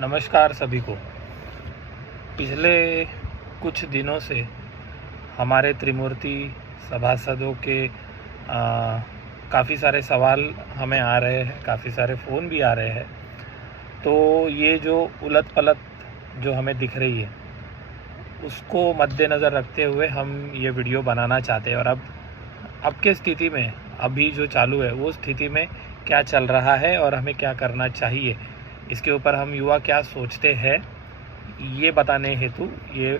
नमस्कार सभी को। पिछले कुछ दिनों से हमारे त्रिमूर्ति सभासदों के काफ़ी सारे सवाल हमें आ रहे हैं, काफ़ी सारे फ़ोन भी आ रहे हैं। तो ये जो उलट पलट जो हमें दिख रही है उसको मद्देनज़र रखते हुए हम ये वीडियो बनाना चाहते हैं। और अब के स्थिति में अभी जो चालू है वो स्थिति में क्या चल रहा है और हमें क्या करना चाहिए, इसके ऊपर हम युवा क्या सोचते हैं ये बताने हेतु ये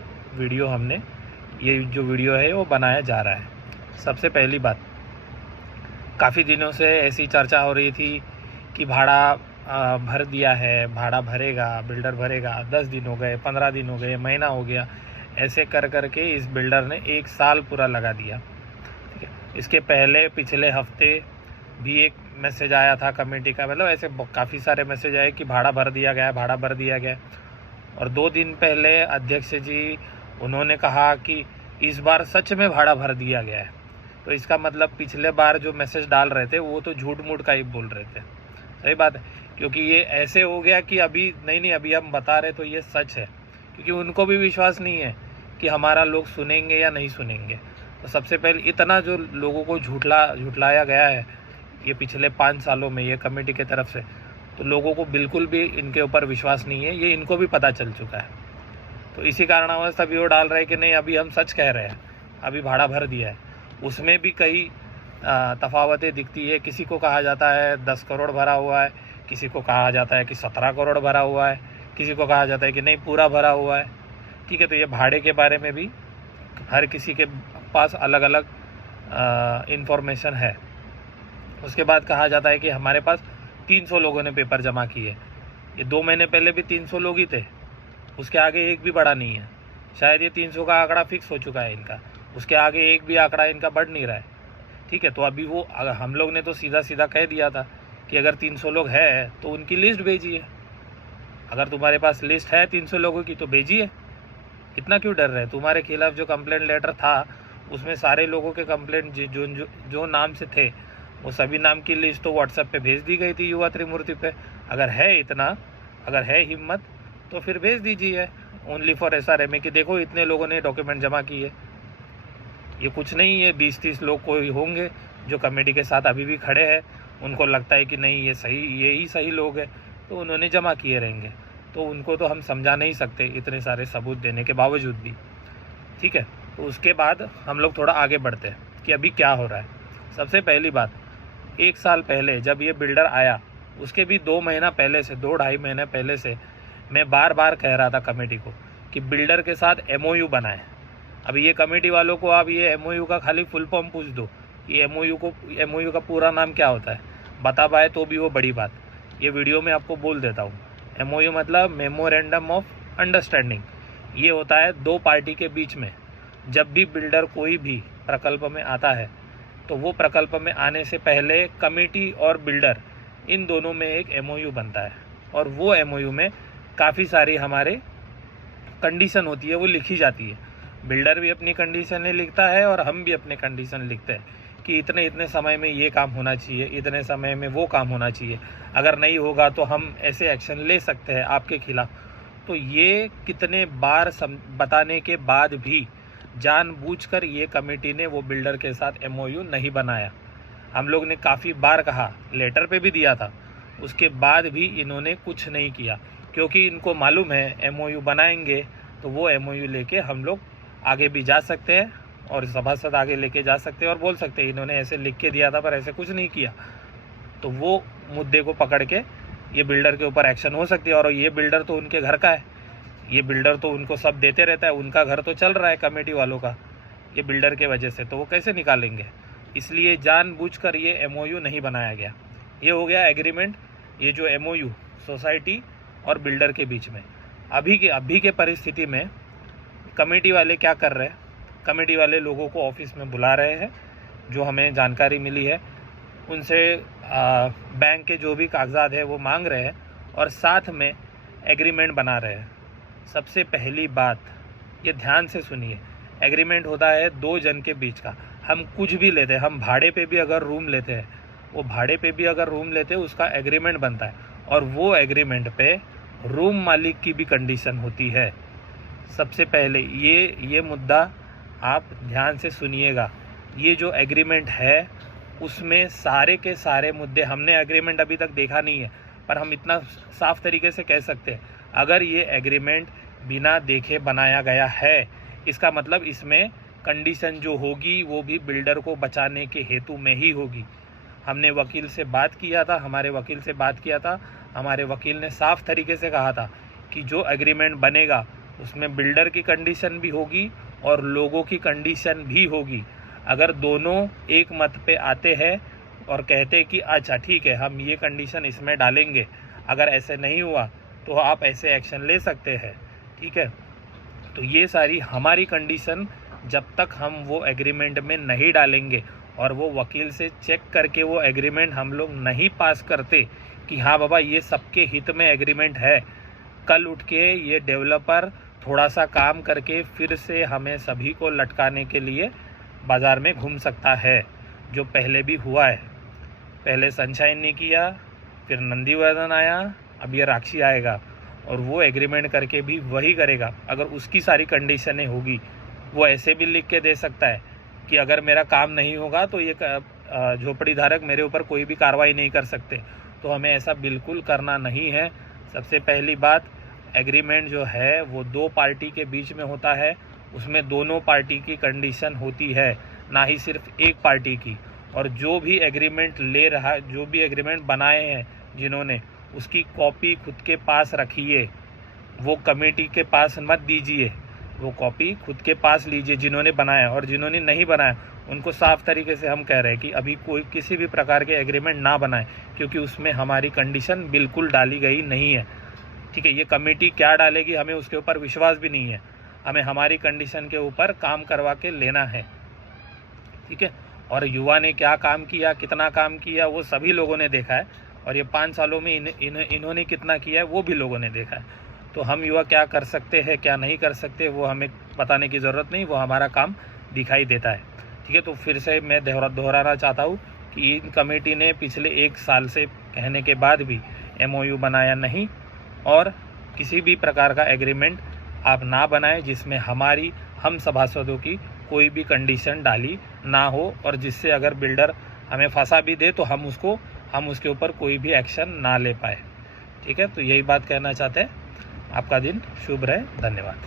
जो वीडियो है वो बनाया जा रहा है। सबसे पहली बात, काफ़ी दिनों से ऐसी चर्चा हो रही थी कि भाड़ा भर दिया है, भाड़ा भरेगा, बिल्डर भरेगा। 10 दिन हो गए, 15 दिन हो गए, महीना हो गया, ऐसे कर के इस बिल्डर ने 1 साल पूरा लगा दिया। ठीक है, इसके पहले पिछले हफ्ते भी एक मैसेज आया था कमेटी का, मतलब ऐसे काफ़ी सारे मैसेज आए कि भाड़ा भर दिया गया, भाड़ा भर दिया गया। और 2 दिन पहले अध्यक्ष जी उन्होंने कहा कि इस बार सच में भाड़ा भर दिया गया है। तो इसका मतलब पिछले बार जो मैसेज डाल रहे थे वो तो झूठ मूठ का ही बोल रहे थे। सही बात है, क्योंकि ये ऐसे हो गया कि अभी नहीं अभी हम बता रहे तो ये सच है, क्योंकि उनको भी विश्वास नहीं है कि हमारा लोग सुनेंगे या नहीं सुनेंगे। तो सबसे पहले इतना जो लोगों को झुठलाया गया है ये पिछले 5 सालों में ये कमेटी की तरफ से, तो लोगों को बिल्कुल भी इनके ऊपर विश्वास नहीं है, ये इनको भी पता चल चुका है। तो इसी कारणवश तभी वो डाल रहे हैं कि नहीं अभी हम सच कह रहे हैं, अभी भाड़ा भर दिया है। उसमें भी कई तफावतें दिखती है। किसी को कहा जाता है 10 करोड़ भरा हुआ है, किसी को कहा जाता है कि 17 करोड़ भरा हुआ है, किसी को कहा जाता है कि नहीं पूरा भरा हुआ है। ठीक है, तो ये भाड़े के बारे में भी हर किसी के पास अलग अलग इन्फॉर्मेशन है। उसके बाद कहा जाता है कि हमारे पास 300 लोगों ने पेपर जमा किए। ये 2 महीने पहले भी 300 लोग ही थे, उसके आगे एक भी बढ़ा नहीं है। शायद ये 300 का आंकड़ा फिक्स हो चुका है इनका, उसके आगे एक भी आंकड़ा इनका बढ़ नहीं रहा है। ठीक है, तो अभी वो हम लोग ने तो सीधा कह दिया था कि अगर 300 लोग है तो उनकी लिस्ट भेजिए। अगर तुम्हारे पास लिस्ट है 300 लोगों की तो भेजिए, इतना क्यों डर रहे? तुम्हारे खिलाफ जो कंप्लेंट लेटर था उसमें सारे लोगों के कंप्लेंट जो नाम से थे वो सभी नाम की लिस्ट तो व्हाट्सएप पे भेज दी गई थी युवा त्रिमूर्ति पे। अगर है हिम्मत तो फिर भेज दीजिए ओनली फॉर SRMA कि देखो इतने लोगों ने डॉक्यूमेंट जमा किए। ये कुछ नहीं है, 20-30 लोग कोई होंगे जो कमेटी के साथ अभी भी खड़े हैं, उनको लगता है कि नहीं यही सही लोग हैं तो उन्होंने जमा किए रहेंगे। तो उनको तो हम समझा नहीं सकते इतने सारे सबूत देने के बावजूद भी। ठीक है, तो उसके बाद हम लोग थोड़ा आगे बढ़ते हैं कि अभी क्या हो रहा है। सबसे पहली बात, 1 साल पहले जब ये बिल्डर आया उसके भी 2 महीना पहले से 2-2.5 महीने पहले से मैं बार कह रहा था कमेटी को कि बिल्डर के साथ MOU बनाएं। अभी ये कमेटी वालों को आप ये MOU का खाली फुल फॉर्म पूछ दो कि MOU का पूरा नाम क्या होता है, बता पाए तो भी वो बड़ी बात। ये वीडियो में आपको बोल देता हूँ। MOU मतलब मेमोरेंडम ऑफ अंडरस्टैंडिंग। ये होता है 2 पार्टी के बीच में। जब भी बिल्डर कोई भी प्रकल्प में आता है तो वो प्रकल्प में आने से पहले कमेटी और बिल्डर इन दोनों में एक MOU बनता है, और वो MOU में काफ़ी सारी हमारे कंडीशन होती है, वो लिखी जाती है। बिल्डर भी अपनी कंडीशनें लिखता है और हम भी अपने कंडीशन लिखते हैं कि इतने समय में ये काम होना चाहिए, इतने समय में वो काम होना चाहिए, अगर नहीं होगा तो हम ऐसे एक्शन ले सकते हैं आपके खिलाफ। तो ये कितने बार बताने के बाद भी जानबूझकर ये कमेटी ने वो बिल्डर के साथ MOU नहीं बनाया। हम लोग ने काफ़ी बार कहा, लेटर पे भी दिया था, उसके बाद भी इन्होंने कुछ नहीं किया, क्योंकि इनको मालूम है MOU बनाएंगे तो वो MOU लेके हम लोग आगे भी जा सकते हैं और सभासद आगे लेके जा सकते हैं और बोल सकते हैं इन्होंने ऐसे लिख के दिया था पर ऐसे कुछ नहीं किया। तो वो मुद्दे को पकड़ के ये बिल्डर के ऊपर एक्शन हो सकती है। और ये बिल्डर तो उनके घर का है, ये बिल्डर तो उनको सब देते रहता है, उनका घर तो चल रहा है कमेटी वालों का ये बिल्डर के वजह से, तो वो कैसे निकालेंगे? इसलिए जानबूझकर ये MOU नहीं बनाया गया। ये हो गया एग्रीमेंट, ये जो MOU सोसाइटी और बिल्डर के बीच में। अभी के परिस्थिति में कमेटी वाले क्या कर रहे हैं, कमेटी वाले लोगों को ऑफिस में बुला रहे हैं, जो हमें जानकारी मिली है उनसे बैंक के जो भी कागजात है वो मांग रहे हैं और साथ में एग्रीमेंट बना रहे हैं। सबसे पहली बात ये ध्यान से सुनिए, एग्रीमेंट होता है 2 जन के बीच का। हम कुछ भी लेते हैं, हम भाड़े पे भी अगर रूम लेते हैं, वो भाड़े पे भी अगर रूम लेते हैं उसका एग्रीमेंट बनता है, और वो एग्रीमेंट पे रूम मालिक की भी कंडीशन होती है। सबसे पहले ये मुद्दा आप ध्यान से सुनिएगा। ये जो एग्रीमेंट है उसमें सारे के सारे मुद्दे, हमने एग्रीमेंट अभी तक देखा नहीं है, पर हम इतना साफ तरीके से कह सकते हैं, अगर ये एग्रीमेंट बिना देखे बनाया गया है, इसका मतलब इसमें कंडीशन जो होगी वो भी बिल्डर को बचाने के हेतु में ही होगी। हमने वकील से बात किया था, हमारे वकील से बात किया था, हमारे वकील ने साफ तरीके से कहा था कि जो एग्रीमेंट बनेगा उसमें बिल्डर की कंडीशन भी होगी और लोगों की कंडीशन भी होगी। अगर दोनों एक मत पे आते हैं और कहते हैं कि अच्छा ठीक है हम ये कंडीशन इसमें डालेंगे, अगर ऐसे नहीं हुआ तो आप ऐसे एक्शन ले सकते हैं, ठीक है। तो ये सारी हमारी कंडीशन जब तक हम वो एग्रीमेंट में नहीं डालेंगे और वो वकील से चेक करके वो एग्रीमेंट हम लोग नहीं पास करते कि हाँ बाबा ये सबके हित में एग्रीमेंट है, कल उठ के ये डेवलपर थोड़ा सा काम करके फिर से हमें सभी को लटकाने के लिए बाज़ार में घूम सकता है, जो पहले भी हुआ है। पहले सनशाइन ने किया, फिर नंदीवर्धन आया, अब ये राक्षी आएगा और वो एग्रीमेंट करके भी वही करेगा। अगर उसकी सारी कंडीशनें होगी, वो ऐसे भी लिख के दे सकता है कि अगर मेरा काम नहीं होगा तो ये झोपड़ी धारक मेरे ऊपर कोई भी कार्रवाई नहीं कर सकते। तो हमें ऐसा बिल्कुल करना नहीं है। सबसे पहली बात, एग्रीमेंट जो है वो दो पार्टी के बीच में होता है, उसमें दोनों पार्टी की कंडीशन होती है, ना ही सिर्फ एक पार्टी की। और जो भी एग्रीमेंट ले रहा, जो भी एग्रीमेंट बनाए हैं जिन्होंने, उसकी कॉपी खुद के पास रखिए, वो कमेटी के पास मत दीजिए, वो कॉपी खुद के पास लीजिए जिन्होंने बनाया। और जिन्होंने नहीं बनाया उनको साफ तरीके से हम कह रहे हैं कि अभी कोई किसी भी प्रकार के एग्रीमेंट ना बनाए, क्योंकि उसमें हमारी कंडीशन बिल्कुल डाली गई नहीं है, ठीक है। ये कमेटी क्या डालेगी हमें उसके ऊपर विश्वास भी नहीं है, हमें हमारी कंडीशन के ऊपर काम करवा के लेना है, ठीक है। और युवा ने क्या काम किया, कितना काम किया, वो सभी लोगों ने देखा है, और ये 5 सालों में इन्होंने कितना किया है वो भी लोगों ने देखा है। तो हम युवा क्या कर सकते हैं क्या नहीं कर सकते वो हमें बताने की ज़रूरत नहीं, वो हमारा काम दिखाई देता है, ठीक है। तो फिर से मैं दोहराना चाहता हूँ कि इन कमेटी ने पिछले 1 साल से कहने के बाद भी MOU बनाया नहीं, और किसी भी प्रकार का एग्रीमेंट आप ना बनाएं जिसमें हम सभासदों की कोई भी कंडीशन डाली ना हो, और जिससे अगर बिल्डर हमें फंसा भी दे तो हम उसके ऊपर कोई भी एक्शन ना ले पाए, ठीक है। तो यही बात कहना चाहते हैं। आपका दिन शुभ रहे, धन्यवाद।